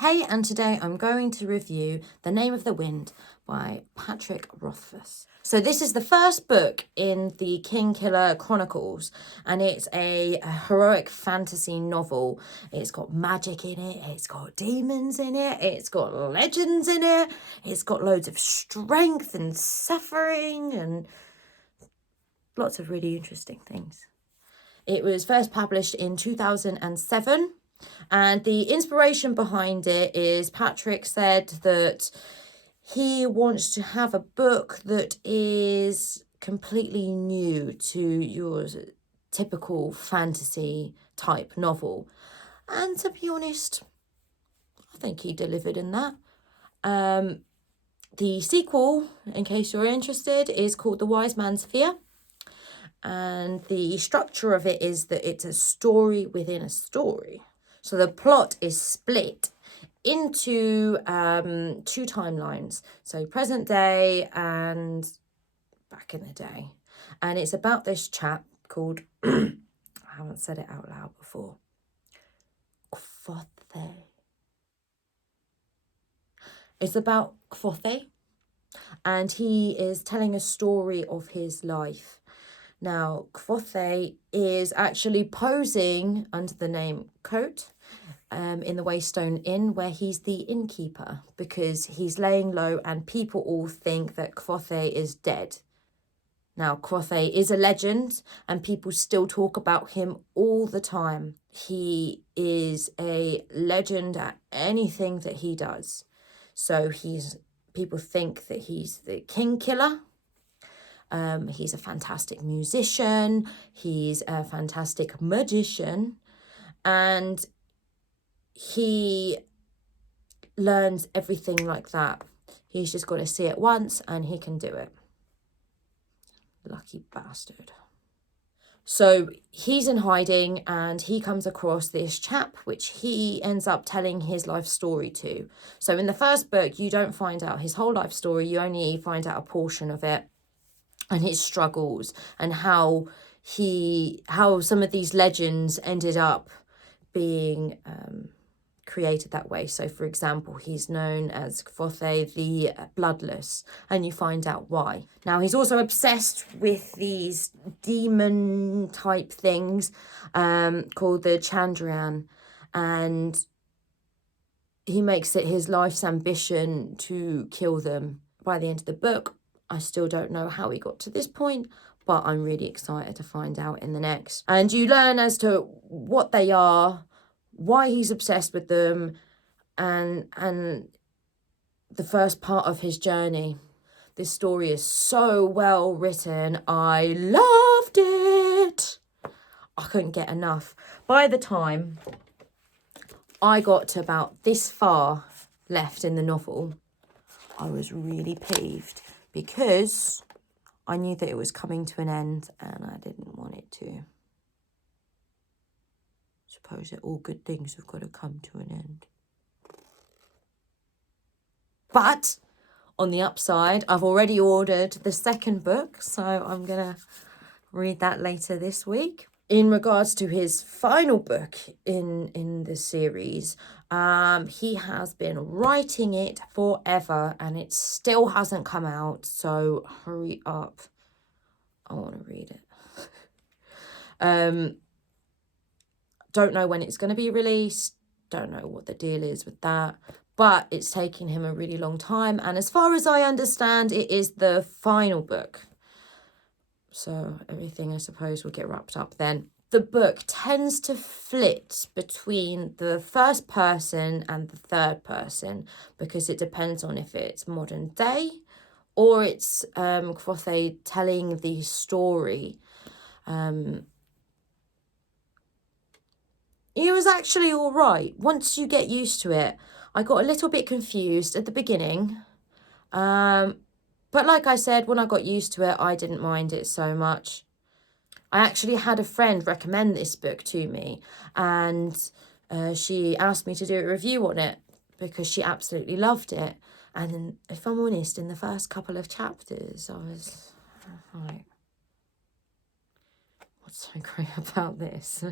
Hey, and today I'm going to review The Name of the Wind by Patrick Rothfuss. So this is the first book in the King Killer Chronicles, and it's a heroic fantasy novel. It's got magic in it, it's got demons in it, it's got legends in it, it's got loads of strength and suffering and lots of really interesting things. It was first published in 2007. And the inspiration behind it is Patrick said that he wants to have a book that is completely new to your typical fantasy type novel. And to be honest, I think he delivered in that. The sequel, in case you're interested, is called The Wise Man's Fear. And the structure of it is that it's a story within a story. So the plot is split into two timelines. So present day and back in the day. And it's about this chap called, I haven't said it out loud before, Kvothe. It's about Kvothe, and he is telling a story of his life. Now, Kvothe is actually posing under the name Coat in the Waystone Inn, where he's the innkeeper, because he's laying low and people all think that Kvothe is dead. Now, Kvothe is a legend and people still talk about him all the time. He is a legend at anything that he does. So people think that he's the King Killer. He's a fantastic musician, he's a fantastic magician, and he learns everything like that. He's just got to see it once and he can do it. Lucky bastard. So he's in hiding and he comes across this chap which he ends up telling his life story to. So in the first book, you don't find out his whole life story, you only find out a portion of it. And his struggles and how some of these legends ended up being created that way. So, for example, he's known as Kvothe the Bloodless, and you find out why. Now, he's also obsessed with these demon-type things called the Chandrian, and he makes it his life's ambition to kill them. By the end of the book, I still don't know how he got to this point, but I'm really excited to find out in the next. And you learn as to what they are, why he's obsessed with them, and the first part of his journey. This story is so well written. I loved it. I couldn't get enough. By the time I got to about this far left in the novel, I was really peeved, because I knew that it was coming to an end and I didn't want it to. Suppose that all good things have got to come to an end. But on the upside, I've already ordered the second book, so I'm going to read that later this week. In regards to his final book in the series, he has been writing it forever and it still hasn't come out, so hurry up. I want to read it. Don't know when it's going to be released, don't know what the deal is with that, but it's taking him a really long time, and as far as I understand, it is the final book. So everything, I suppose, will get wrapped up then. The book tends to flit between the first person and the third person, because it depends on if it's modern day or it's Kvothe telling the story. It was actually all right once you get used to it. I got a little bit confused at the beginning. But like I said, when I got used to it, I didn't mind it so much. I actually had a friend recommend this book to me, and she asked me to do a review on it because she absolutely loved it. And if I'm honest, in the first couple of chapters, I was like, what's so great about this?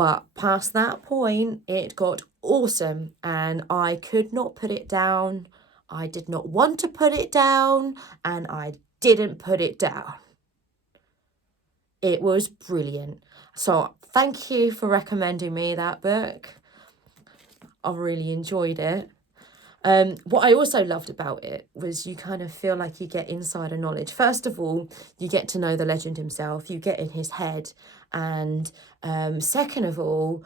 But past that point, it got awesome, and I could not put it down. I did not want to put it down, and I didn't put it down. It was brilliant. So thank you for recommending me that book. I really enjoyed it. What I also loved about it was you kind of feel like you get insider knowledge. First of all, you get to know the legend himself, you get in his head. And second of all,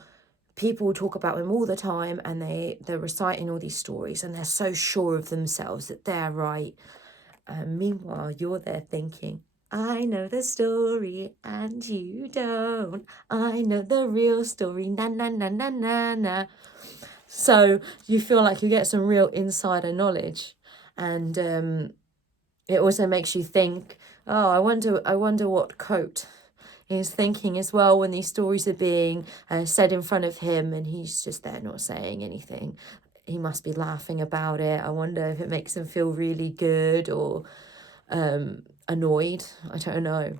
people talk about him all the time, and they're reciting all these stories, and they're so sure of themselves that they're right. Meanwhile, you're there thinking, I know the story and you don't. I know the real story, na na na na na na. So you feel like you get some real insider knowledge, and it also makes you think, oh, I wonder what Coat is thinking as well when these stories are being said in front of him, and he's just there not saying anything. He must be laughing about it. I wonder if it makes him feel really good or annoyed. I don't know.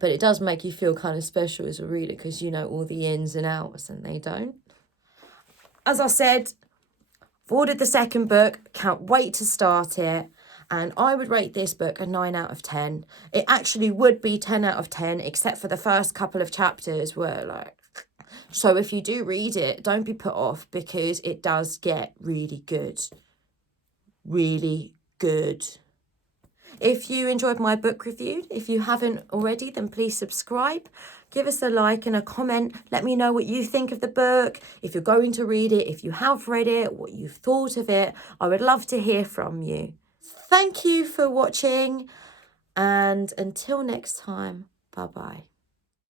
But it does make you feel kind of special as a reader, because you know all the ins and outs and they don't. As I said, I've ordered the second book, can't wait to start it, and I would rate this book a 9 out of 10. It actually would be 10 out of 10, except for the first couple of chapters were like... So if you do read it, don't be put off, because it does get really good. Really good. If you enjoyed my book review, if you haven't already, then please subscribe. Give us a like and a comment. Let me know what you think of the book, if you're going to read it, if you have read it, what you've thought of it. I would love to hear from you. Thank you for watching, and until next time, bye-bye.